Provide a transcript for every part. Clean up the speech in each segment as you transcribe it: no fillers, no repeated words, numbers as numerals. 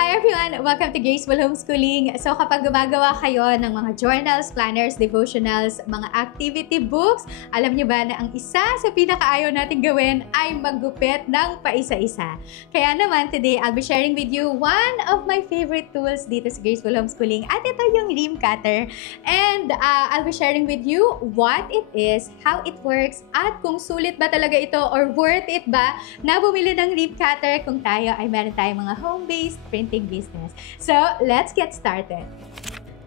Hi everyone! Welcome to Graceful Homeschooling. So kapag gumagawa kayo ng mga journals, planners, devotionals, mga activity books, alam niyo ba na ang isa sa pinakaayaw natin gawin ay maggupit ng paisa-isa. Kaya naman today, I'll be sharing with you one of my favorite tools dito sa Graceful Homeschooling at ito yung ream cutter. And I'll be sharing with you what it is, how it works, at kung sulit ba talaga ito or worth it ba na bumili ng ream cutter kung tayo ay meron tayong mga home-based printing business. So, let's get started.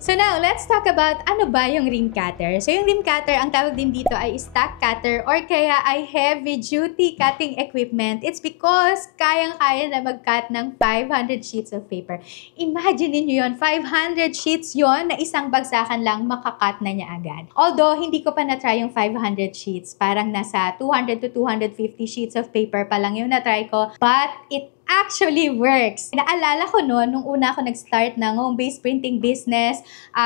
So now, let's talk about ano ba yung ream cutter. So yung ream cutter, ang tawag din dito ay stack cutter or kaya ay heavy duty cutting equipment. It's because kayang-kaya na mag-cut ng 500 sheets of paper. Imagine niyo yun, 500 sheets yon na isang bagsakan lang makakat na niya agad. Although, hindi ko pa na-try yung 500 sheets. Parang nasa 200 to 250 sheets of paper pa lang yung na-try ko. But it actually works. Naalala ko noon, nung una ako nag-start ng home-based printing business,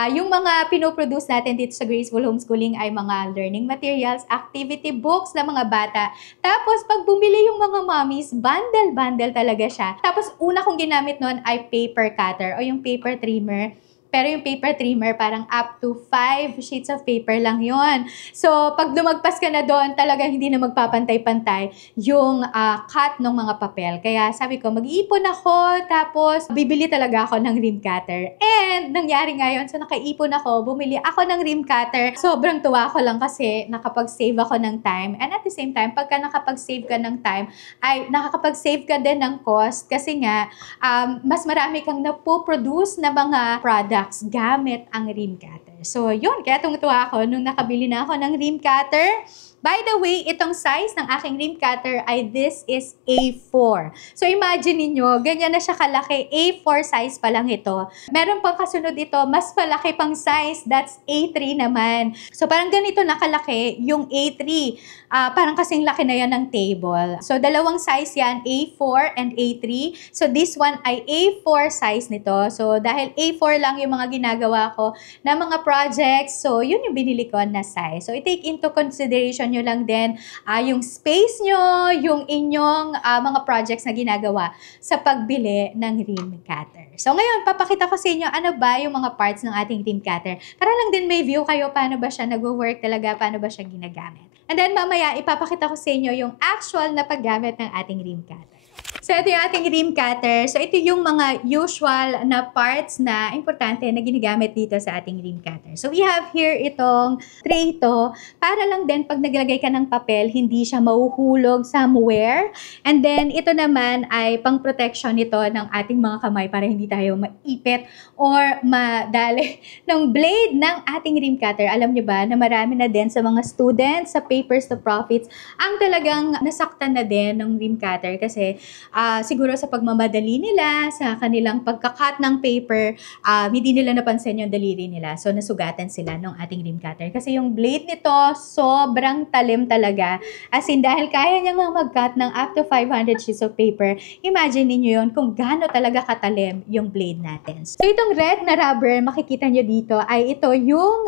yung mga pinoproduce natin dito sa Graceful Homeschooling ay mga learning materials, activity books na mga bata. Tapos, pag bumili yung mga mommies, bundle-bundle talaga siya. Tapos, una kong ginamit noon ay paper cutter o yung paper trimmer. Pero yung paper trimmer, parang up to 5 sheets of paper lang yon. So, pag lumagpas ka na doon, talaga hindi na magpapantay-pantay yung cut ng mga papel. Kaya sabi ko, mag-iipon ako, tapos bibili talaga ako ng ream cutter. And, nangyari ngayon, so nakaipon ako, bumili ako ng ream cutter. Sobrang tuwa ko lang kasi nakapag-save ako ng time. And at the same time, pagka nakapag-save ka ng time, ay nakakapag-save ka din ng cost kasi nga, mas marami kang napoproduce na mga products gamit ang ream cutter. So, yun. Kaya tumutuwa ako nung nakabili na ako ng ream cutter. By the way, itong size ng aking ream cutter ay this is A4. So, imagine niyo ganyan na siya kalaki. A4 size pa lang ito. Meron pang kasunod ito, mas malaki pang size. That's A3 naman. So, parang ganito nakalaki yung A3. Parang kasing laki na yan ng table. So, dalawang size yan, A4 and A3. So, this one ay A4 size nito. So, dahil A4 lang yung mga ginagawa ko na mga projects, so, yun yung binili ko na size. So, i-take into consideration nyo lang din yung space nyo, yung inyong mga projects na ginagawa sa pagbili ng ream cutter. So, ngayon, papakita ko sa inyo ano ba yung mga parts ng ating ream cutter. Para lang din may view kayo paano ba siya nag-work talaga, paano ba siya ginagamit. And then, mamaya, ipapakita ko sa inyo yung actual na paggamit ng ating ream cutter. So, ito yung ating ream cutter. So, ito yung mga usual na parts na importante na ginagamit dito sa ating ream cutter. So, we have here itong tray ito para lang din pag naglagay ka ng papel, hindi siya mahuhulog somewhere. And then, ito naman ay pang protection nito ng ating mga kamay para hindi tayo maipit or madali ng blade ng ating ream cutter. Alam nyo ba na marami na din sa mga students sa Papers to Profits ang talagang nasaktan na din ng ream cutter kasi siguro sa pagmamadali nila, sa kanilang pagkakat ng paper, hindi nila napansin yung daliri nila. So, nasugatan sila ng ating ream cutter. Kasi yung blade nito, sobrang talim talaga. As in, dahil kaya niyang mag-cut ng up to 500 sheets of paper, imagine niyo yun kung gaano talaga katalim yung blade natin. So, itong red na rubber, makikita niyo dito, ay ito yung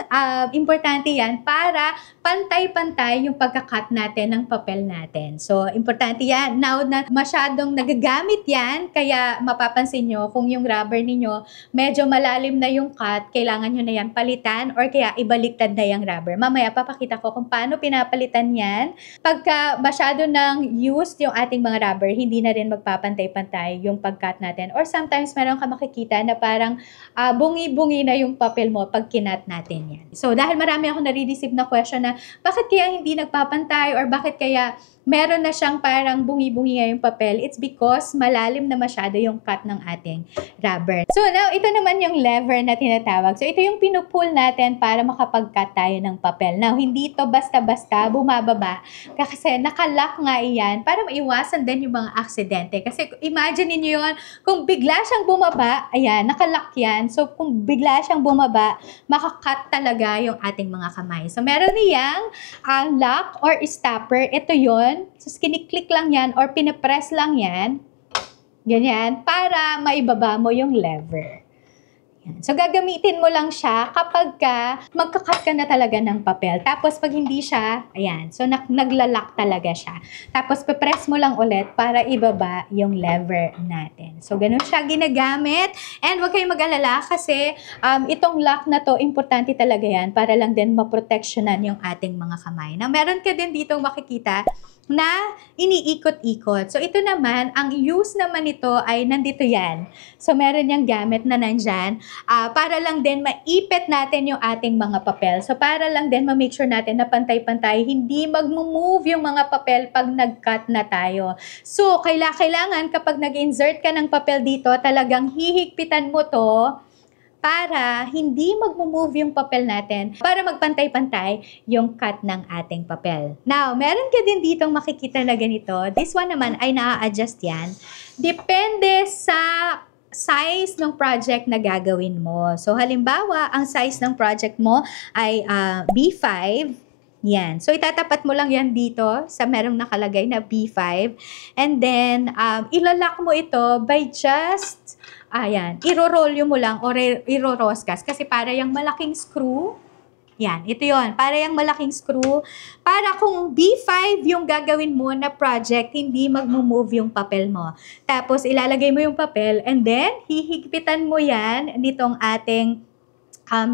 importante yan para pantay-pantay yung pagkakat natin ng papel natin. So, importante yan. Now na masyadong nagagamit yan, kaya mapapansin nyo kung yung rubber ninyo medyo malalim na yung cut, kailangan nyo na yan palitan or kaya ibaliktad na yung rubber. Mamaya papakita ko kung paano pinapalitan yan. Pagka masyado nang used yung ating mga rubber, hindi na rin magpapantay-pantay yung pag-cut natin. Or sometimes meron ka makikita na parang bungi-bungi na yung papel mo pag kinat natin yan. So dahil marami ako nare-receive na question na bakit kaya hindi nagpapantay or bakit kaya meron na siyang parang bungi-bungi nga yung papel, it's because malalim na masyado yung cut ng ating rubber. So now, ito naman yung lever na tinatawag. So ito yung pinupull natin para makapag-cut tayo ng papel. Now, hindi ito basta-basta bumababa kasi nakalock nga iyan para maiwasan din yung mga aksidente. Kasi imagine niyo yun, kung bigla siyang bumaba, ayan, nakalock yan. So kung bigla siyang bumaba, makakat talaga yung ating mga kamay. So meron niyang lock or stopper. Ito yon. So, kiniklik lang yan or pinapress lang yan. Ganyan. Para maibaba mo yung lever. So, gagamitin mo lang siya kapag magkakat ka na talaga ng papel. Tapos, pag hindi siya, ayan. So, naglalak talaga siya. Tapos, pe-press mo lang ulit para ibaba yung lever natin. So, ganun siya ginagamit. And huwag kayong mag-alala kasi itong lock na to, importante talaga yan para lang din maproteksyonan yung ating mga kamay. Na meron ka din dito makikita na iniikot-ikot. So, ito naman, ang use naman nito ay nandito yan. So, meron yung gamit na nandyan para lang din maipit natin yung ating mga papel. So, para lang din ma-make sure natin na pantay-pantay, hindi mag-move yung mga papel pag nag-cut na tayo. So, kailangan kapag nag-insert ka ng papel dito, talagang hihigpitan mo to para hindi mag-move yung papel natin, para magpantay-pantay yung cut ng ating papel. Now, meron ka din ditong makikita na ganito. This one naman ay na-adjust yan. Depende sa size ng project na gagawin mo. So, halimbawa, ang size ng project mo ay B5. Yan. So, itatapat mo lang yan dito sa merong nakalagay na B5. And then, ilalak mo ito by just ayan, iro-rolyo mo lang or iro-roscas kasi para yung malaking screw. Yan, ito yon. Para yung malaking screw. Para kung B5 yung gagawin mo na project, hindi mag-move yung papel mo. Tapos, ilalagay mo yung papel and then, hihigpitan mo yan nitong ating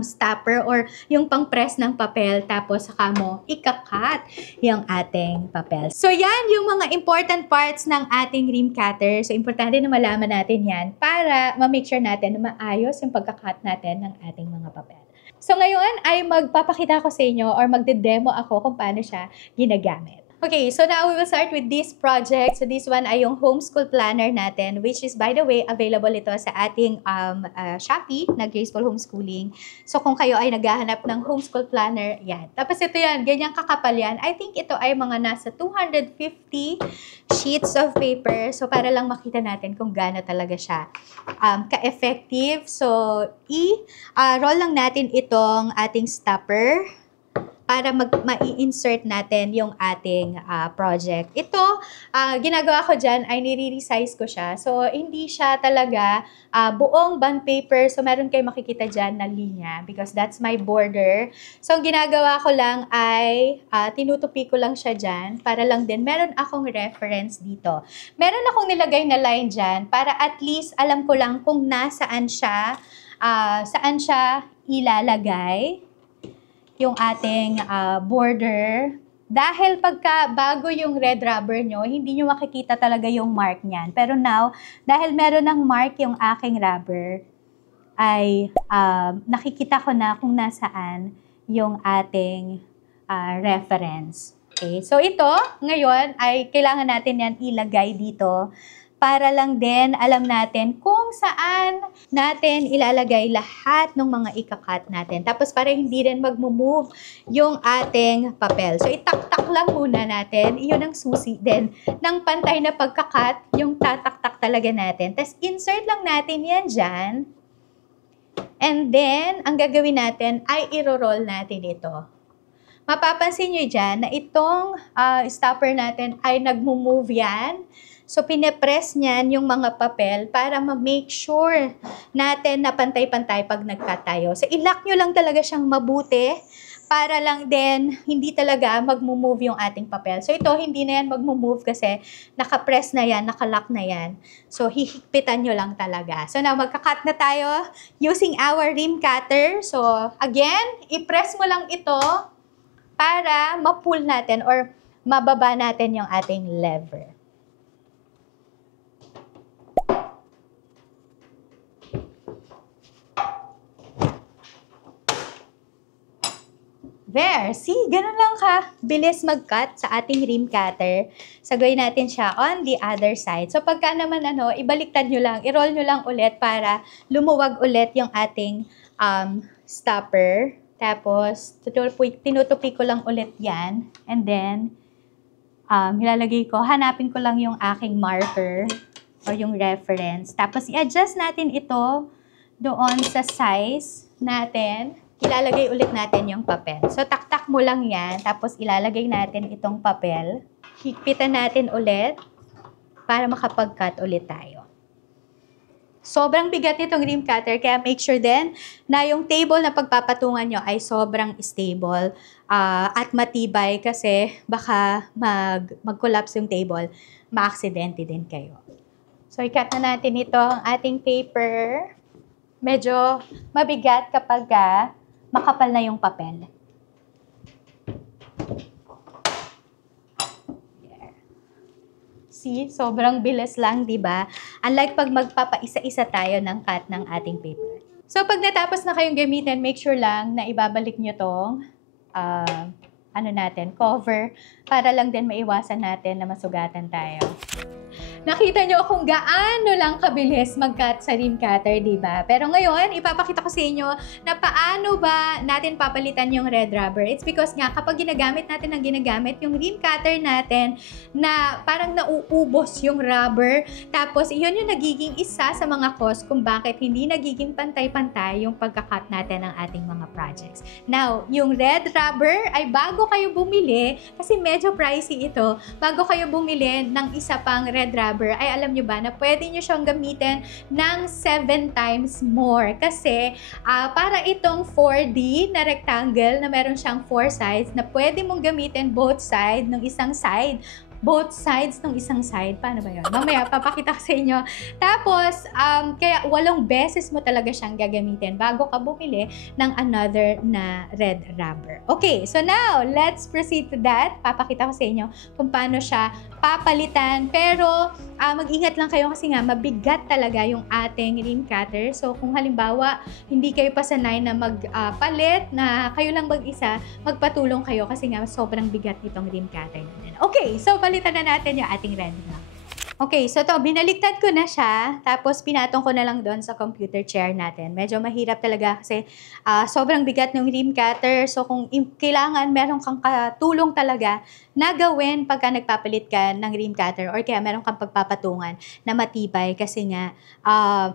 stopper or yung pang-press ng papel tapos saka mo ikakat yung ating papel. So yan yung mga important parts ng ating rim cutter. So importante na malaman natin yan para ma-make sure natin na maayos yung pagkakat natin ng ating mga papel. So ngayon ay magpapakita ko sa inyo or magde-demo ako kung paano siya ginagamit. Okay, so now we will start with this project. So this one ay yung homeschool planner natin, which is by the way, available ito sa ating Shopee na Graceful Homeschooling. So kung kayo ay naghahanap ng homeschool planner, yan. Tapos ito yan, ganyang kakapal yan. I think ito ay mga nasa 250 sheets of paper. So para lang makita natin kung gaano talaga siya ka-effective. So roll lang natin itong ating stopper para ma-insert natin yung ating project. Ito, ginagawa ko dyan ay nire-resize ko siya. So, hindi siya talaga buong bond paper. So, meron kayo makikita dyan na linya because that's my border. So, ang ginagawa ko lang ay tinutupi ko lang siya dyan para lang din meron akong reference dito. Meron akong nilagay na line dyan para at least alam ko lang kung saan siya ilalagay yung ating border. Dahil bago yung red rubber nyo, hindi nyo makikita talaga yung mark niyan. Pero now, dahil meron ng mark yung aking rubber, ay nakikita ko na kung nasaan yung ating reference. Okay? So ito, ngayon, ay kailangan natin yan ilagay dito para lang din alam natin kung saan natin ilalagay lahat ng mga ikakat natin. Tapos para hindi rin mag-move yung ating papel. So itaktak lang muna natin. Iyon ang susi din ng pantay na pagkakat, yung tataktak talaga natin. Tapos insert lang natin yan dyan. And then, ang gagawin natin ay iro-roll natin ito. Mapapansin nyo dyan na itong stopper natin ay nag-move yan. So, pine-press niyan yung mga papel para ma-make sure natin na pantay-pantay pag nag-cut tayo. So, i-lock nyo lang talaga siyang mabuti para lang din hindi talaga mag-move yung ating papel. So, ito hindi na yan mag-move kasi naka-press na yan, naka-lock na yan. So, hihigpitan nyo lang talaga. So, now magka-cut na tayo using our rim cutter. So, again, i-press mo lang ito para ma-pull natin or mababa natin yung ating lever. There, see, ganun lang ka bilis mag-cut sa ating rim cutter. Sagawin natin siya on the other side. So pagka naman ibaliktad nyo lang, i-roll nyo lang ulit para lumuwag ulit yung ating stopper. Tapos tinutupi ko lang ulit yan. And then, hanapin ko lang yung aking marker o yung reference. Tapos i-adjust natin ito doon sa size natin. Ilalagay ulit natin yung papel. So, taktak mo lang yan. Tapos, ilalagay natin itong papel. Higpitan natin ulit para makapag-cut ulit tayo. Sobrang bigat nitong rim cutter, kaya make sure din na yung table na pagpapatungan nyo ay sobrang stable at matibay kasi baka mag-collapse yung table, ma-aksidente din kayo. So, i-cut na natin ito ang ating paper. Medyo mabigat kapag makapal na yung papel. See, sobrang bilis lang, di ba? Unlike pag magpapaisa-isa tayo ng cut ng ating paper. So, pag natapos na kayong gamitin, make sure lang na ibabalik nyo tong cover para lang din maiwasan natin na masugatan tayo. Nakita nyo kung gaano lang kabilis mag-cut sa rim cutter, di ba? Pero ngayon, ipapakita ko sa inyo na paano ba natin papalitan yung red rubber. It's because nga, kapag ginagamit natin yung rim cutter natin na parang nauubos yung rubber, tapos yun yung nagiging isa sa mga cause kung bakit hindi nagiging pantay-pantay yung pagka-cut natin ng ating mga projects. Now, yung red rubber ay bago kayo bumili, kasi medyo pricey ito, bago kayo bumili ng isa pang red rubber, ay alam nyo ba na pwede nyo siyang gamitin ng 7 times more. Kasi para itong 4D na rectangle na meron siyang 4 sides na pwede mong gamitin both sides ng isang side. Both sides ng isang side. Paano ba yun? Mamaya, papakita ko sa inyo. Tapos, kaya 8 beses mo talaga siyang gagamitin bago ka bumili ng another na red rubber. Okay, so now, let's proceed to that. Papakita ko sa inyo kung paano siya papalitan. Pero, mag-ingat lang kayo kasi nga, mabigat talaga yung ating rim cutter. So, kung halimbawa, hindi kayo pasanay na magpalit, na kayo lang mag-isa, magpatulong kayo kasi nga, sobrang bigat itong rim cutter natin. Okay, so palitan na natin yung ating red rubber. Okay, so to, binaliktad ko na siya, tapos pinatong ko na lang doon sa computer chair natin. Medyo mahirap talaga kasi sobrang bigat ng rim cutter. So kung kailangan meron kang katulong talaga na gawin pagka nagpapalit ka ng rim cutter or kaya meron kang pagpapatungan na matibay kasi nga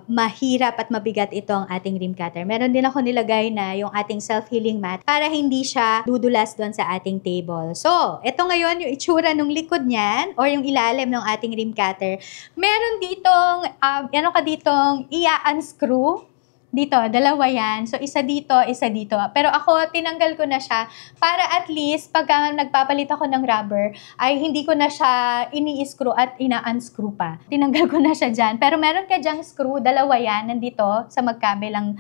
mahirap at mabigat ito ang ating rim cutter. Meron din ako nilagay na yung ating self-healing mat para hindi siya dudulas doon sa ating table. So, ito ngayon yung itsura ng likod niyan or yung ilalim ng ating rim cutter. Meron ditong, unscrew. Dito, dalawa yan. So, isa dito, isa dito. Pero ako, tinanggal ko na siya para at least, pagka nagpapalit ako ng rubber, ay hindi ko na siya ini-screw at ina-unscrew pa. Tinanggal ko na siya dyan. Pero meron ka dyang screw, dalawa yan, nandito sa magkabilang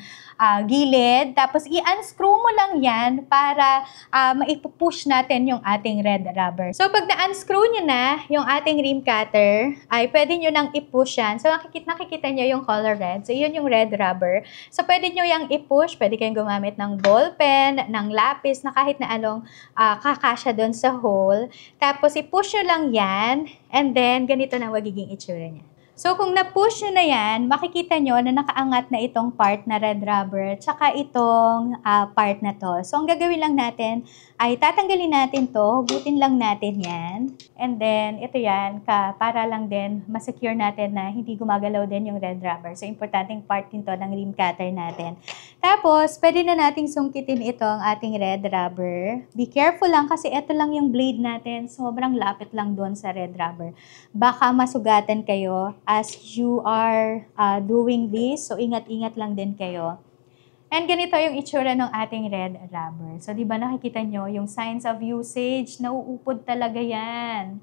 gilid. Tapos, i-unscrew mo lang yan para maipupush natin yung ating red rubber. So, pag na-unscrew nyo na yung ating rim cutter, ay pwede nyo nang i-push yan. So, nakikita nyo yung color red. So, yun yung red rubber. So, pwede nyo yung i-push. Pwede kayong gumamit ng ball pen, ng lapis, na kahit na anong kakasya doon sa hole. Tapos, i-push nyo lang yan. And then, ganito na magiging itsura niya. So, kung na-push nyo na yan, makikita nyo na nakaangat na itong part na red rubber, tsaka itong part na to. So, ang gagawin lang natin ay tatanggalin natin to, hugutin lang natin yan. And then, ito yan, para lang din masecure natin na hindi gumagalaw din yung red rubber. So, importanteng part din to ng rim cutter natin. Tapos, pwede na nating sungkitin ito ang ating red rubber. Be careful lang kasi ito lang yung blade natin. Sobrang lapit lang doon sa red rubber. Baka masugatan kayo as you are doing this. So, ingat-ingat lang din kayo. And ganito yung itsura ng ating red rubber. So, di ba nakikita nyo yung signs of usage? Nauupod talaga yan.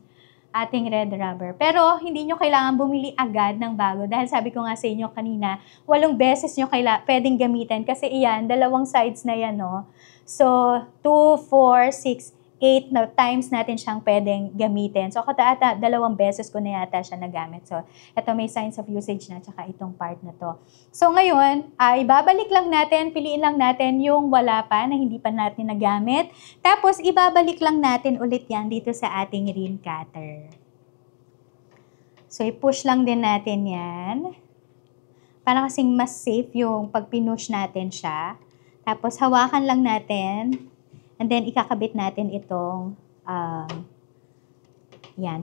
Ating red rubber. Pero, hindi nyo kailangan bumili agad ng bago. Dahil sabi ko nga sa inyo kanina, 8 beses nyo pwedeng gamitin. Kasi iyan, 2 sides na yan, no? So, 2, 4, 6, 8 na times natin siyang pwedeng gamitin. So, 2 beses ko na yata siya nagamit. So, ito may signs of usage na, tsaka itong part na to. So, ngayon, ibabalik lang natin, piliin lang natin yung wala pa, na hindi pa natin nagamit. Tapos, ibabalik lang natin ulit yan dito sa ating rim cutter. So, i-push lang din natin yan. Para kasing mas safe yung pag pinush natin siya. Tapos, hawakan lang natin. And then, ikakabit natin itong,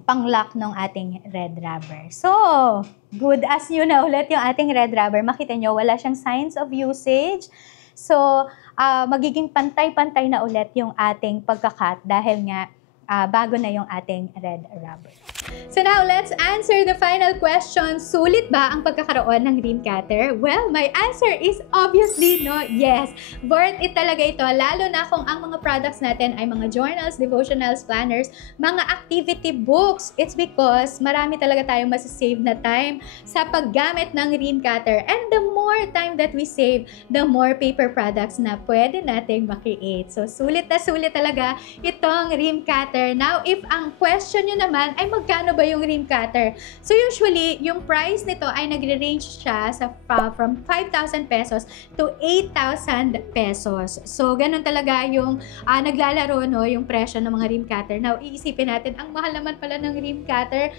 pang-lock ng ating red rubber. So, good as new na ulit yung ating red rubber. Makita nyo, wala siyang signs of usage. So, magiging pantay-pantay na ulit yung ating pagkakat dahil nga, bago na yung ating red rubber. So now, let's answer the final question. Sulit ba ang pagkakaroon ng ream cutter? Well, my answer is obviously no, yes. Worth it talaga ito, lalo na kung ang mga products natin ay mga journals, devotionals, planners, mga activity books. It's because marami talaga tayong masasave na time sa paggamit ng ream cutter. And the more time that we save, the more paper products na pwede nating makreate. So, sulit na sulit talaga itong ream cutter. Now, if ang question nyo naman ay magkano ba yung ream cutter? So usually, yung price nito ay nagre-range siya sa from 5,000 pesos to 8,000 pesos. So ganun talaga yung naglalaro no, yung presyo ng mga ream cutter. Now, iisipin natin, ang mahal naman pala ng ream cutter.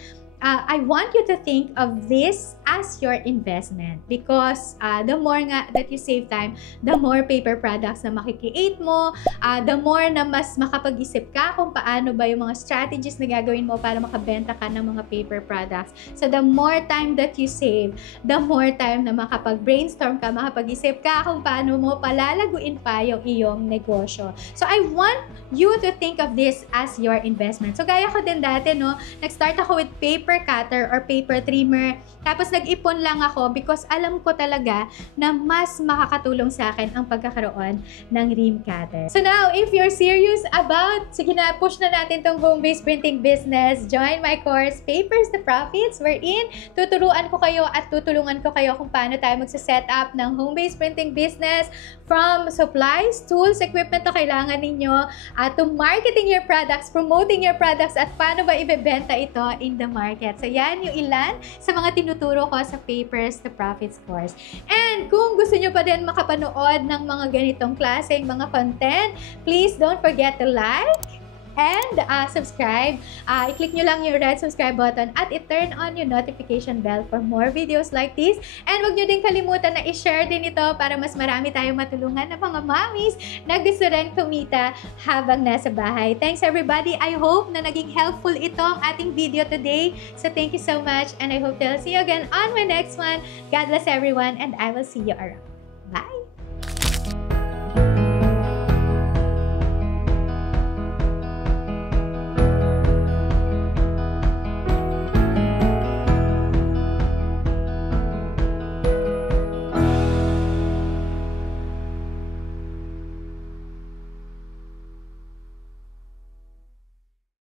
I want you to think of this as your investment because the more nga that you save time, the more paper products na makikreate mo, the more na mas makapag-isip ka kung paano ba yung mga strategies na gagawin mo para makabenta ka ng mga paper products. So the more time that you save, the more time na makapag-brainstorm ka, makapag-isip ka kung paano mo palalaguin pa yung iyong negosyo. So I want you to think of this as your investment. So gaya ko din dati, no, nag-start ako with paper cutter or paper trimmer. Tapos nag-ipon lang ako because alam ko talaga na mas makakatulong sa akin ang pagkakaroon ng ream cutter. So now, if you're serious about, sige na, push na natin tong home-based printing business, join my course, Papers to Profits, wherein tuturuan ko kayo at tutulungan ko kayo kung paano tayo magsa-set up ng home-based printing business from supplies, tools, equipment na kailangan ninyo, to marketing your products, promoting your products, at paano ba ibebenta ito in the market. So yan yung ilan sa mga tinuturo ko sa Papers to Profits course. And kung gusto nyo pa din makapanood ng mga ganitong klaseng mga content, please don't forget to like and subscribe. I-click nyo lang yung red subscribe button at i-turn on yung notification bell for more videos like this. And huwag nyo din kalimutan na i-share din ito para mas marami tayong matulungan ng mga mommies na gusto rin kumita habang nasa bahay. Thanks everybody. I hope na naging helpful itong ating video today. So thank you so much and I hope to see you again on my next one. God bless everyone and I will see you around. Bye!